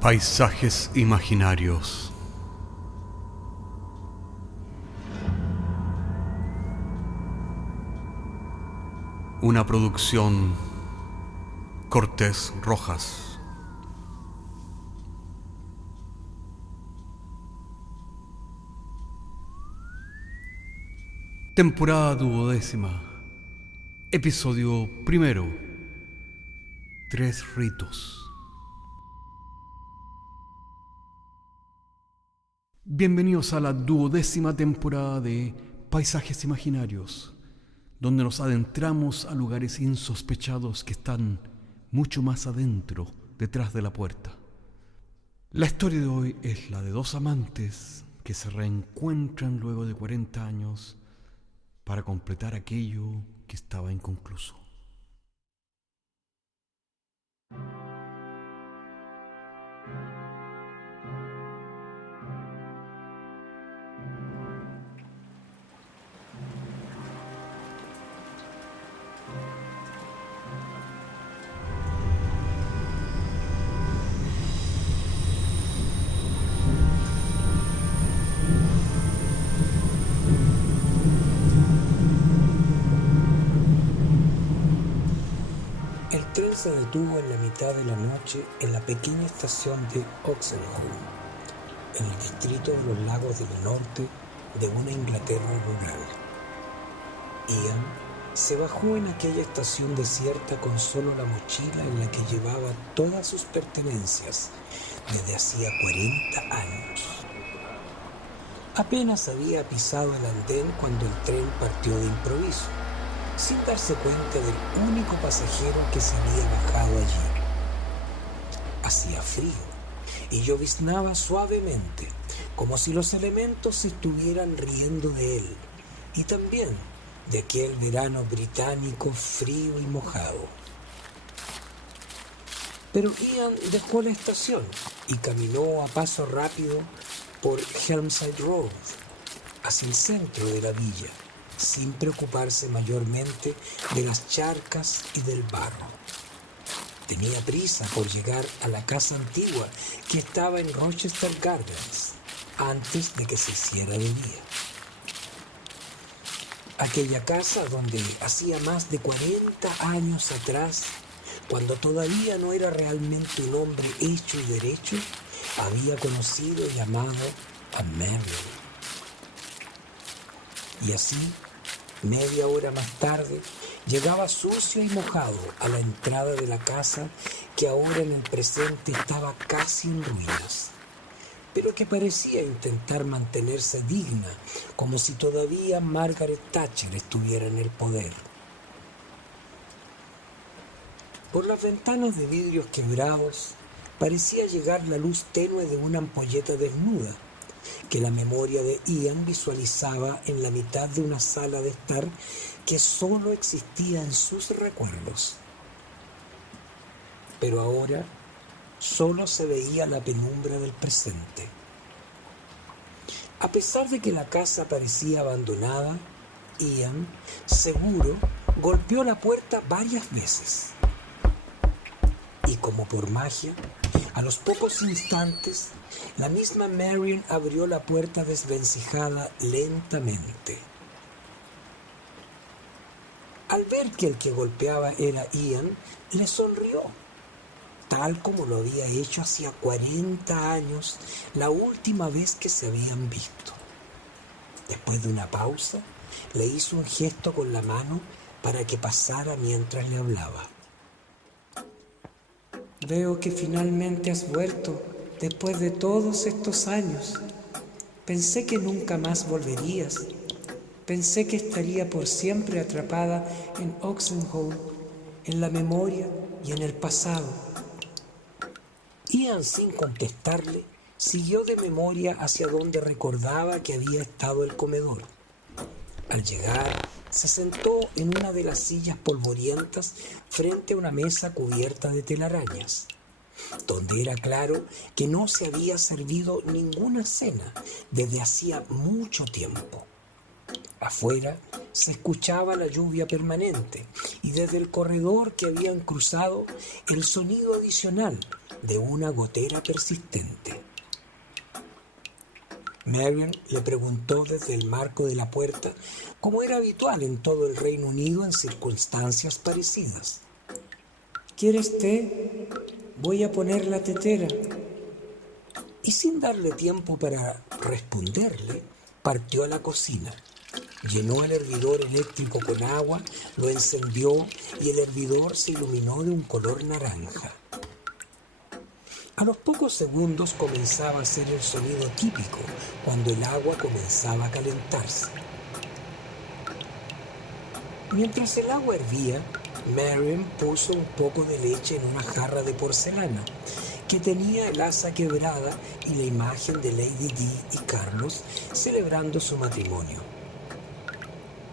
Paisajes imaginarios. Una producción Cortés Rojas. Temporada 12ª. Episodio 1. 3 ritos. Bienvenidos a la 12ª temporada de Paisajes Imaginarios, donde nos adentramos a lugares insospechados que están mucho más adentro, detrás de la puerta. La historia de hoy es la de dos amantes que se reencuentran luego de 40 años para completar aquello que estaba inconcluso. El tren se detuvo en la mitad de la noche en la pequeña estación de Oxenholme, en el distrito de los Lagos del Norte de una Inglaterra rural. Ian se bajó en aquella estación desierta con solo la mochila en la que llevaba todas sus pertenencias desde hacía 40 años. Apenas había pisado el andén cuando el tren partió de improviso, sin darse cuenta del único pasajero que se había bajado allí. Hacía frío y lloviznaba suavemente, como si los elementos se estuvieran riendo de él, y también de aquel verano británico frío y mojado. Pero Ian dejó la estación y caminó a paso rápido por Helmside Road, hacia el centro de la villa, sin preocuparse mayormente de las charcas y del barro. Tenía prisa por llegar a la casa antigua que estaba en Rochester Gardens antes de que se hiciera de día. Aquella casa donde hacía más de 40 años atrás, cuando todavía no era realmente un hombre hecho y derecho, había conocido y amado a Marion. Y así, media hora más tarde, llegaba sucio y mojado a la entrada de la casa que ahora en el presente estaba casi en ruinas, pero que parecía intentar mantenerse digna, como si todavía Margaret Thatcher estuviera en el poder. Por las ventanas de vidrios quebrados parecía llegar la luz tenue de una ampolleta desnuda, que la memoria de Ian visualizaba en la mitad de una sala de estar que solo existía en sus recuerdos. Pero ahora solo se veía la penumbra del presente. A pesar de que la casa parecía abandonada, Ian, seguro, golpeó la puerta varias veces. Y como por magia, a los pocos instantes, la misma Marion abrió la puerta desvencijada lentamente. Al ver que el que golpeaba era Ian, le sonrió, tal como lo había hecho hacía 40 años, la última vez que se habían visto. Después de una pausa, le hizo un gesto con la mano para que pasara mientras le hablaba. Veo que finalmente has vuelto después de todos estos años. Pensé que nunca más volverías. Pensé que estaría por siempre atrapada en Oxenholme, en la memoria y en el pasado. Ian, sin contestarle, siguió de memoria hacia donde recordaba que había estado el comedor. Al llegar, se sentó en una de las sillas polvorientas frente a una mesa cubierta de telarañas, donde era claro que no se había servido ninguna cena desde hacía mucho tiempo. Afuera se escuchaba la lluvia permanente y desde el corredor que habían cruzado el sonido adicional de una gotera persistente. Marian le preguntó desde el marco de la puerta, como era habitual en todo el Reino Unido en circunstancias parecidas. ¿Quieres té? Voy a poner la tetera. Y sin darle tiempo para responderle, partió a la cocina. Llenó el hervidor eléctrico con agua, lo encendió y el hervidor se iluminó de un color naranja. A los pocos segundos comenzaba a hacer el sonido típico cuando el agua comenzaba a calentarse. Mientras el agua hervía, Marian puso un poco de leche en una jarra de porcelana que tenía el asa quebrada y la imagen de Lady Di y Carlos celebrando su matrimonio.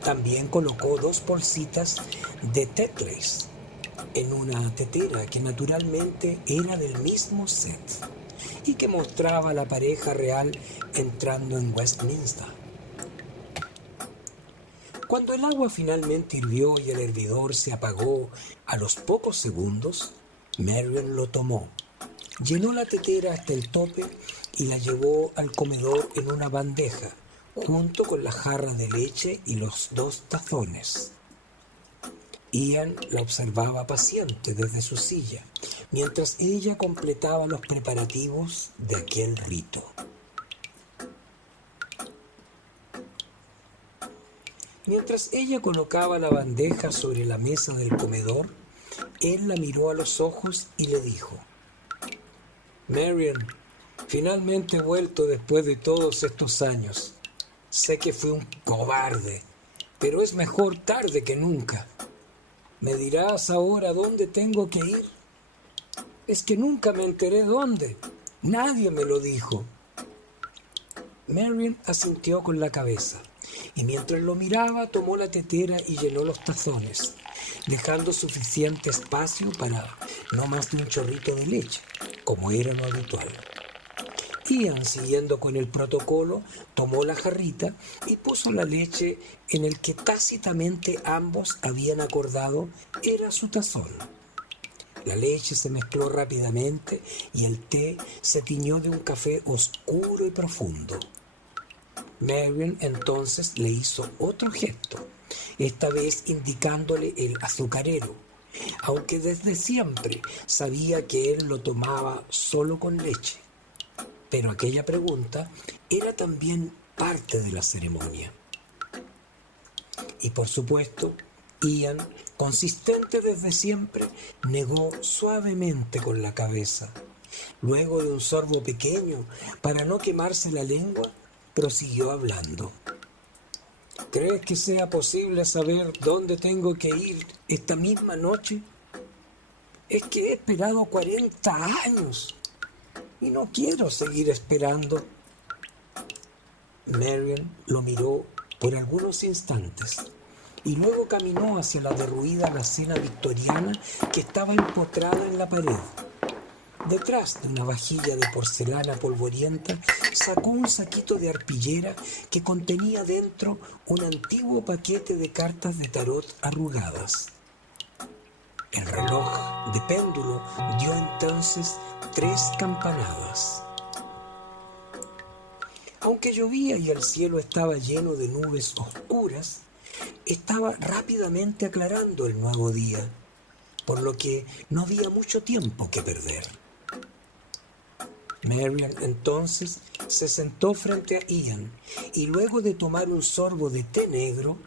También colocó 2 bolsitas de Tetley's en una tetera que naturalmente era del mismo set y que mostraba a la pareja real entrando en Westminster. Cuando el agua finalmente hirvió y el hervidor se apagó a los pocos segundos, Marian lo tomó, llenó la tetera hasta el tope y la llevó al comedor en una bandeja, junto con la jarra de leche y los 2 tazones. Ian la observaba paciente desde su silla, mientras ella completaba los preparativos de aquel rito. Mientras ella colocaba la bandeja sobre la mesa del comedor, él la miró a los ojos y le dijo: Marian, finalmente he vuelto después de todos estos años. Sé que fui un cobarde, pero es mejor tarde que nunca. ¿Me dirás ahora dónde tengo que ir? Es que nunca me enteré dónde. Nadie me lo dijo. Marian asintió con la cabeza y mientras lo miraba tomó la tetera y llenó los tazones, dejando suficiente espacio para no más de un chorrito de leche, como era lo habitual. Ian, siguiendo con el protocolo, tomó la jarrita y puso la leche en el que tácitamente ambos habían acordado era su tazón. La leche se mezcló rápidamente y el té se tiñó de un café oscuro y profundo. Marian entonces le hizo otro gesto, esta vez indicándole el azucarero, aunque desde siempre sabía que él lo tomaba solo con leche. Pero aquella pregunta era también parte de la ceremonia. Y por supuesto, Ian, consistente desde siempre, negó suavemente con la cabeza. Luego de un sorbo pequeño, para no quemarse la lengua, prosiguió hablando. ¿Crees que sea posible saber dónde tengo que ir esta misma noche? Es que he esperado 40 años. Y no quiero seguir esperando. Marian lo miró por algunos instantes y luego caminó hacia la derruida alacena victoriana que estaba empotrada en la pared. Detrás de una vajilla de porcelana polvorienta sacó un saquito de arpillera que contenía dentro un antiguo paquete de cartas de tarot arrugadas. El reloj de péndulo dio entonces 3 campanadas. Aunque llovía y el cielo estaba lleno de nubes oscuras, estaba rápidamente aclarando el nuevo día, por lo que no había mucho tiempo que perder. Marian entonces se sentó frente a Ian y luego de tomar un sorbo de té negro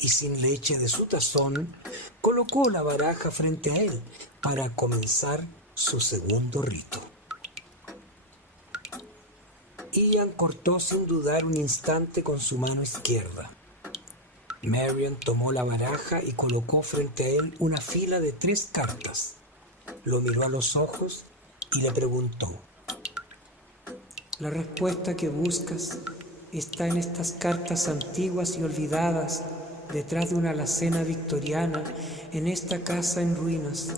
y sin leche de su tazón, colocó la baraja frente a él para comenzar su segundo rito. Ian cortó sin dudar un instante con su mano izquierda. Marian tomó la baraja y colocó frente a él una fila de 3 cartas. Lo miró a los ojos y le preguntó: ¿la respuesta que buscas está en estas cartas antiguas y olvidadas detrás de una alacena victoriana en esta casa en ruinas?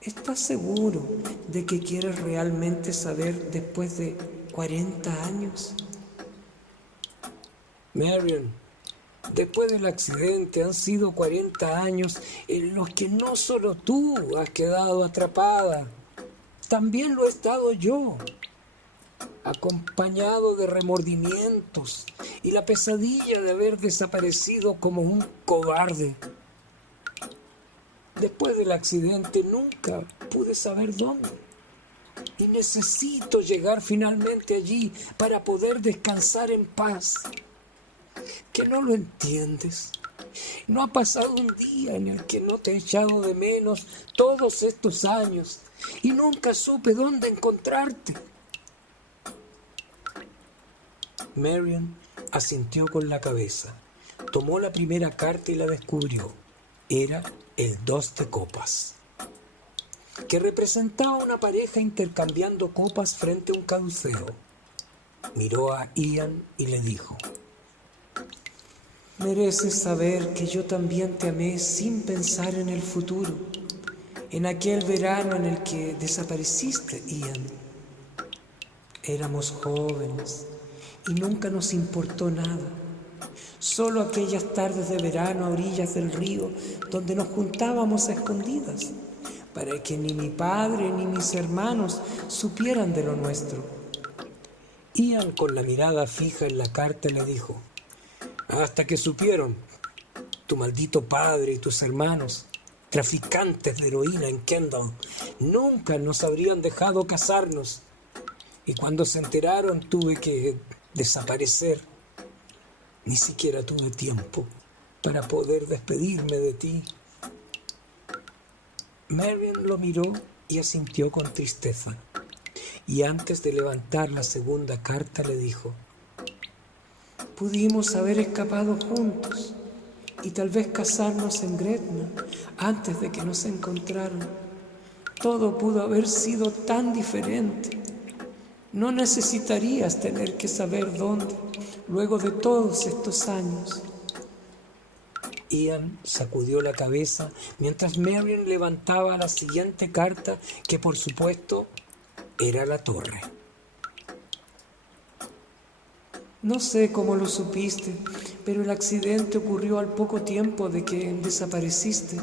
¿Estás seguro de que quieres realmente saber después de 40 años? Marian, Después del accidente han sido 40 años en los que no solo tú has quedado atrapada, también lo he estado yo, acompañado de remordimientos y la pesadilla de haber desaparecido como un cobarde. Después del accidente nunca pude saber dónde. Y necesito llegar finalmente allí para poder descansar en paz. ¿Que no lo entiendes? No ha pasado un día en el que no te he echado de menos todos estos años y nunca supe dónde encontrarte. Marian asintió con la cabeza. Tomó la primera carta y la descubrió. Era el 2 de copas, que representaba una pareja intercambiando copas frente a un caduceo. Miró a Ian y le dijo: mereces saber que yo también te amé sin pensar en el futuro, en aquel verano en el que desapareciste, Ian. Éramos jóvenes y nunca nos importó nada. Solo aquellas tardes de verano a orillas del río donde nos juntábamos a escondidas para que ni mi padre ni mis hermanos supieran de lo nuestro. Ian, con la mirada fija en la carta, le dijo: hasta que supieron, tu maldito padre y tus hermanos, traficantes de heroína en Kendall, nunca nos habrían dejado casarnos. Y cuando se enteraron tuve que desaparecer. Ni siquiera tuve tiempo para poder despedirme de ti. Marian lo miró y asintió con tristeza. Y antes de levantar la segunda carta le dijo: pudimos haber escapado juntos y tal vez casarnos en Gretna antes de que nos encontraran. Todo pudo haber sido tan diferente. No necesitarías tener que saber dónde, luego de todos estos años. Ian sacudió la cabeza mientras Marian levantaba la siguiente carta, que por supuesto era la torre. No sé cómo lo supiste, pero el accidente ocurrió al poco tiempo de que desapareciste.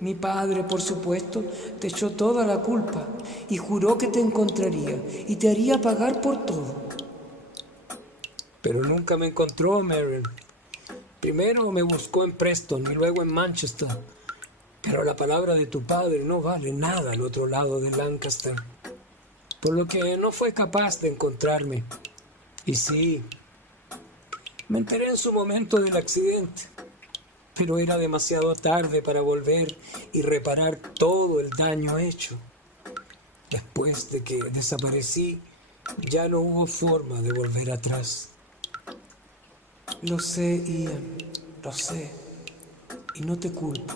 Mi padre, por supuesto, te echó toda la culpa y juró que te encontraría y te haría pagar por todo. Pero nunca me encontró, Marian. Primero me buscó en Preston y luego en Manchester. Pero la palabra de tu padre no vale nada al otro lado de Lancaster. Por lo que no fue capaz de encontrarme. Y sí, me enteré en su momento del accidente. Pero era demasiado tarde para volver y reparar todo el daño hecho. Después de que desaparecí, ya no hubo forma de volver atrás. Lo sé, Ian, lo sé, y no te culpo.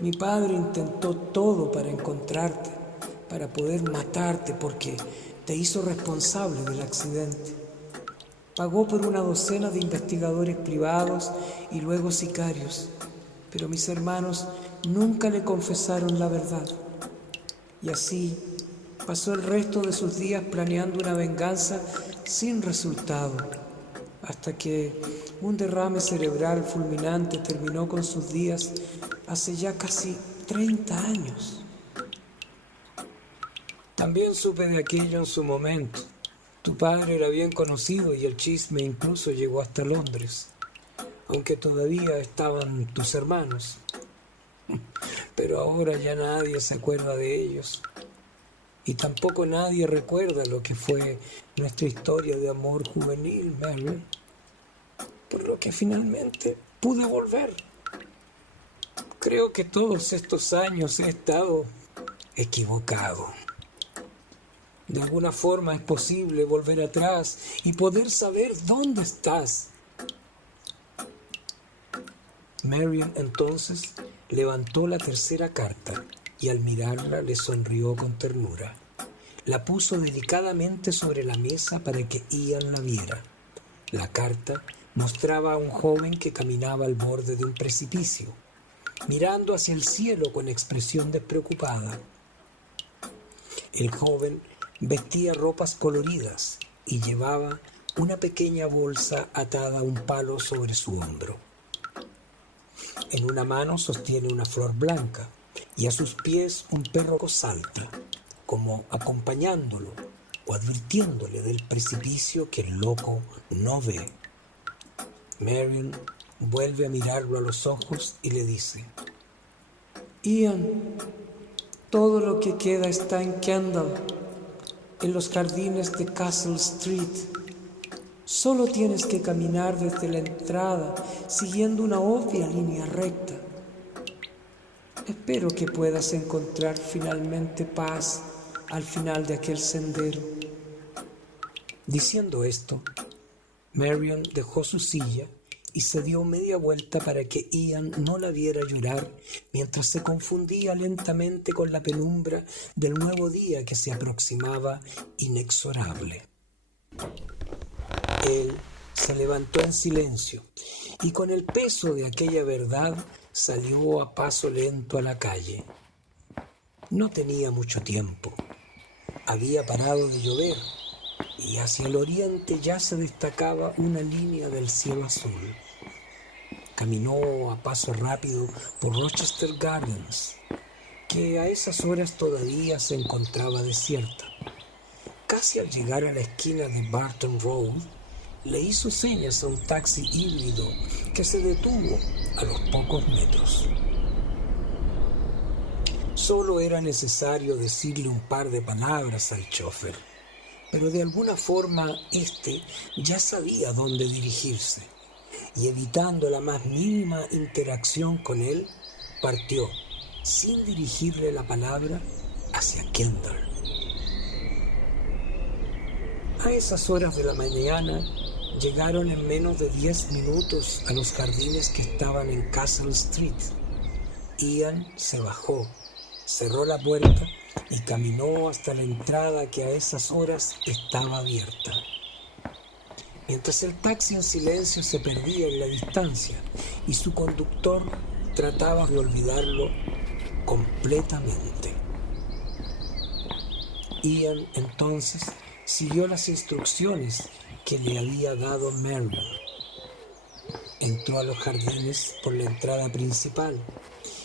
Mi padre intentó todo para encontrarte, para poder matarte, porque te hizo responsable del accidente. Pagó por una docena de investigadores privados y luego sicarios, pero mis hermanos nunca le confesaron la verdad. Y así pasó el resto de sus días planeando una venganza sin resultado, hasta que un derrame cerebral fulminante terminó con sus días hace ya casi 30 años. También supe de aquello en su momento. Tu padre era bien conocido y el chisme incluso llegó hasta Londres, aunque todavía estaban tus hermanos. Pero ahora ya nadie se acuerda de ellos. Y tampoco nadie recuerda lo que fue nuestra historia de amor juvenil, Marian. Por lo que finalmente pude volver. Creo que todos estos años he estado equivocado. De alguna forma es posible volver atrás y poder saber dónde estás. Marian entonces levantó la tercera carta y al mirarla le sonrió con ternura. La puso delicadamente sobre la mesa para que Ian la viera. La carta mostraba a un joven que caminaba al borde de un precipicio, mirando hacia el cielo con expresión despreocupada. El joven vestía ropas coloridas y llevaba una pequeña bolsa atada a un palo sobre su hombro. En una mano sostiene una flor blanca y a sus pies un perro salta, como acompañándolo o advirtiéndole del precipicio que el loco no ve. Marion vuelve a mirarlo a los ojos y le dice: Ian, todo lo que queda está en Kendall, en los jardines de Castle Street. Solo tienes que caminar desde la entrada siguiendo una obvia línea recta. Espero que puedas encontrar finalmente paz al final de aquel sendero. Diciendo esto, Marion dejó su silla y se dio media vuelta para que Ian no la viera llorar mientras se confundía lentamente con la penumbra del nuevo día que se aproximaba inexorable. Él se levantó en silencio y con el peso de aquella verdad salió a paso lento a la calle. No tenía mucho tiempo. Había parado de llover y hacia el oriente ya se destacaba una línea del cielo azul. Caminó a paso rápido por Rochester Gardens, que a esas horas todavía se encontraba desierta. Casi al llegar a la esquina de Barton Road, le hizo señas a un taxi híbrido que se detuvo a los pocos metros. Solo era necesario decirle un par de palabras al chofer, pero de alguna forma éste ya sabía dónde dirigirse, y evitando la más mínima interacción con él, partió, sin dirigirle la palabra, hacia Kendall. A esas horas de la mañana llegaron en menos de 10 minutos a los jardines que estaban en Castle Street. Ian se bajó, cerró la puerta y caminó hasta la entrada que a esas horas estaba abierta. Mientras el taxi en silencio se perdía en la distancia y su conductor trataba de olvidarlo completamente. Ian entonces siguió las instrucciones que le había dado Marion. Entró a los jardines por la entrada principal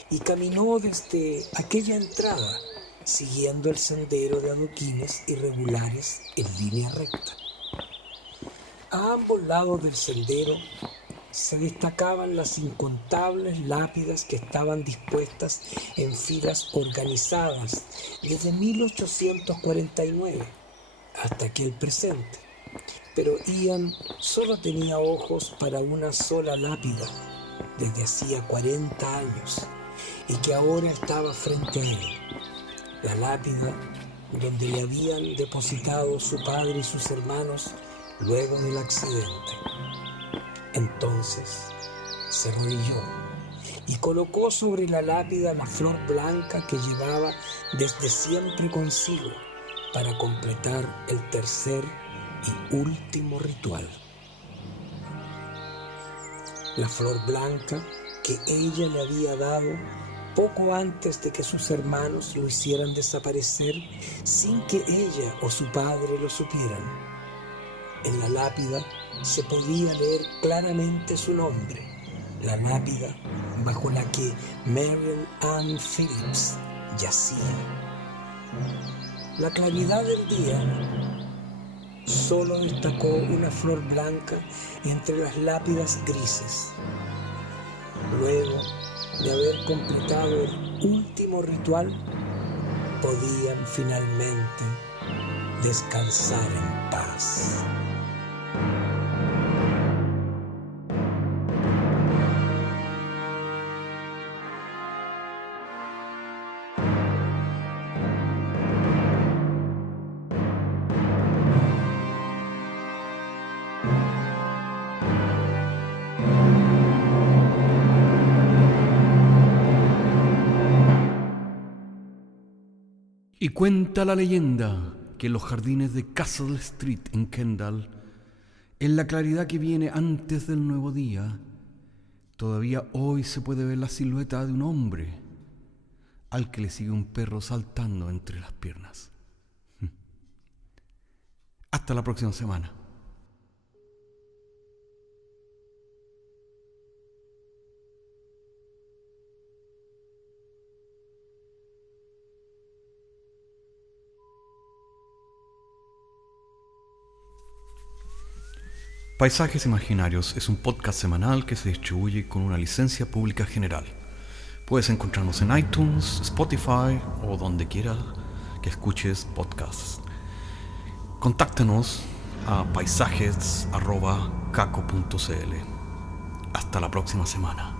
y caminó desde aquella entrada, siguiendo el sendero de adoquines irregulares en línea recta. A ambos lados del sendero se destacaban las incontables lápidas que estaban dispuestas en filas organizadas desde 1849 hasta aquel presente. Pero Ian solo tenía ojos para una sola lápida desde hacía 40 años y que ahora estaba frente a él. La lápida donde le habían depositado su padre y sus hermanos luego del accidente. Entonces se arrodilló y colocó sobre la lápida la flor blanca que llevaba desde siempre consigo para completar el tercer y último ritual. La flor blanca que ella le había dado poco antes de que sus hermanos lo hicieran desaparecer sin que ella o su padre lo supieran. En la lápida se podía leer claramente su nombre, la lápida bajo la que Marion Ann Phillips yacía. La claridad del día solo destacó una flor blanca entre las lápidas grises. Luego de haber completado el último ritual, podían finalmente descansar en paz. Y cuenta la leyenda que en los jardines de Castle Street en Kendall, en la claridad que viene antes del nuevo día, todavía hoy se puede ver la silueta de un hombre al que le sigue un perro saltando entre las piernas. Hasta la próxima semana. Paisajes Imaginarios es un podcast semanal que se distribuye con una licencia pública general. Puedes encontrarnos en iTunes, Spotify o donde quiera que escuches podcasts. Contáctanos a paisajes@caco.cl. Hasta la próxima semana.